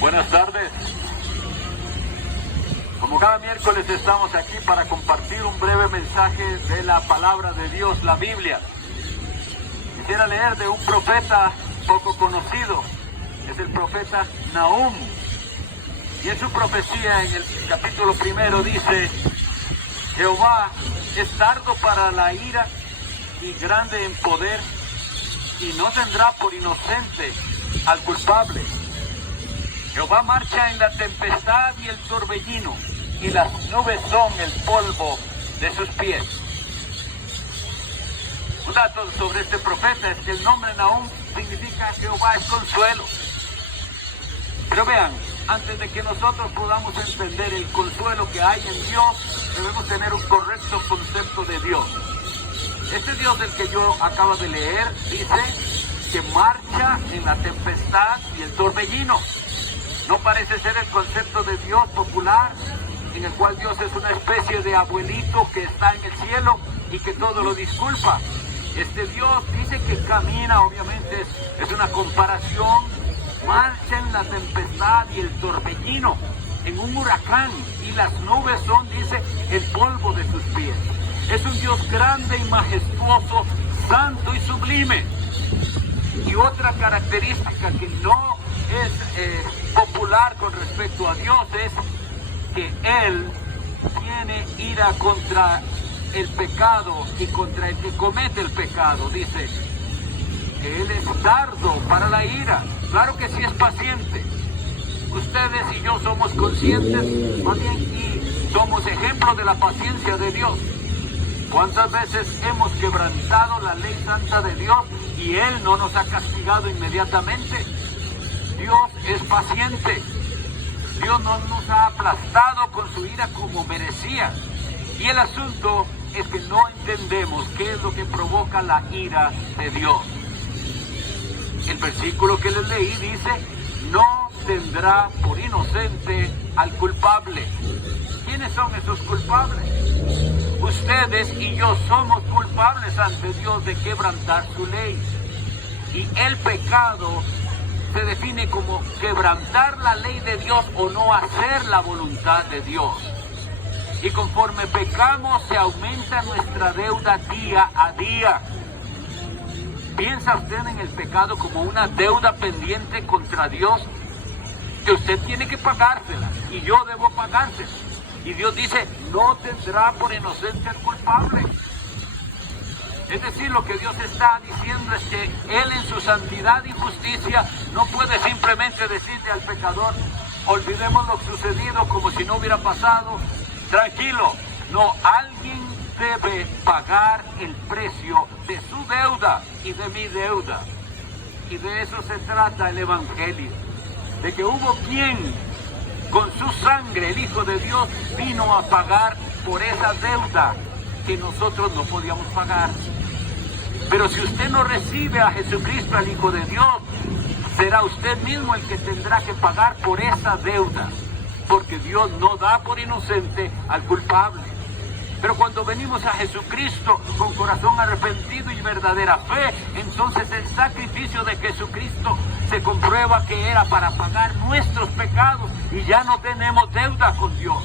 Buenas tardes. Como cada miércoles estamos aquí para compartir un breve mensaje de la palabra de Dios, la Biblia. Quisiera leer de un profeta poco conocido, es el profeta Nahum. Y en su profecía, en el capítulo 1, dice: Jehová es tardo para la ira y grande en poder, y no tendrá por inocente al culpable. Jehová marcha en la tempestad y el torbellino, y las nubes son el polvo de sus pies. Un dato sobre este profeta es que el nombre Nahum significa Jehová es consuelo. Pero vean, antes de que nosotros podamos entender el consuelo que hay en Dios, debemos tener un correcto concepto de Dios. Este Dios del que yo acabo de leer dice que marcha en la tempestad y el torbellino. No parece ser el concepto de Dios popular, en el cual Dios es una especie de abuelito que está en el cielo y que todo lo disculpa. Este Dios dice que camina, obviamente es una comparación, marcha en la tempestad y el torbellino, en un huracán, y las nubes son, dice, el polvo de sus pies. Es un Dios grande y majestuoso, santo y sublime. Y otra característica que no es popular con respecto a Dios es que Él tiene ira contra el pecado y contra el que comete el pecado. Dice que Él es tardo para la ira. Claro que sí es paciente. Ustedes y yo somos conscientes, más bien, y somos ejemplo de la paciencia de Dios. ¿Cuántas veces hemos quebrantado la ley santa de Dios y Él no nos ha castigado inmediatamente? Dios es paciente. Dios no nos ha aplastado con su ira como merecía. Y el asunto es que no entendemos qué es lo que provoca la ira de Dios. El versículo que les leí dice: no tendrá por inocente al culpable. ¿Quiénes son esos culpables? Ustedes y yo somos culpables ante Dios de quebrantar su ley. Y el pecado se define como quebrantar la ley de Dios o no hacer la voluntad de Dios. Y conforme pecamos, se aumenta nuestra deuda día a día. ¿Piensa usted en el pecado como una deuda pendiente contra Dios? Que usted tiene que pagársela y yo debo pagársela. Y Dios dice: no tendrá por inocente al culpable. Es decir, lo que Dios está diciendo es que Él en su santidad y justicia no puede simplemente decirle al pecador: olvidemos lo sucedido como si no hubiera pasado, tranquilo. No, alguien debe pagar el precio de su deuda y de mi deuda. Y de eso se trata el Evangelio, de que hubo quien con su sangre, el Hijo de Dios, vino a pagar por esa deuda que nosotros no podíamos pagar. Pero si usted no recibe a Jesucristo, al Hijo de Dios, será usted mismo el que tendrá que pagar por esa deuda, porque Dios no da por inocente al culpable. Pero cuando venimos a Jesucristo con corazón arrepentido y verdadera fe, entonces el sacrificio de Jesucristo se comprueba que era para pagar nuestros pecados y ya no tenemos deuda con Dios.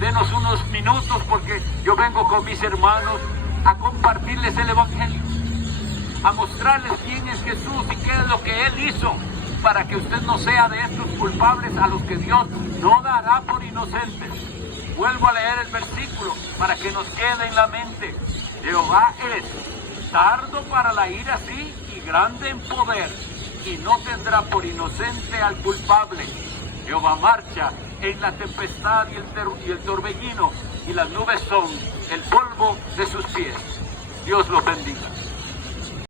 Denos unos minutos porque yo vengo con mis hermanos a compartirles el Evangelio, a mostrarles quién es Jesús y qué es lo que Él hizo, para que usted no sea de estos culpables a los que Dios no dará por inocentes. Vuelvo a leer el versículo para que nos quede en la mente. Jehová es tardo para la ira, sí, y grande en poder, y no tendrá por inocente al culpable. Jehová marcha en la tempestad y el torbellino, y las nubes son el polvo de sus pies. Dios los bendiga.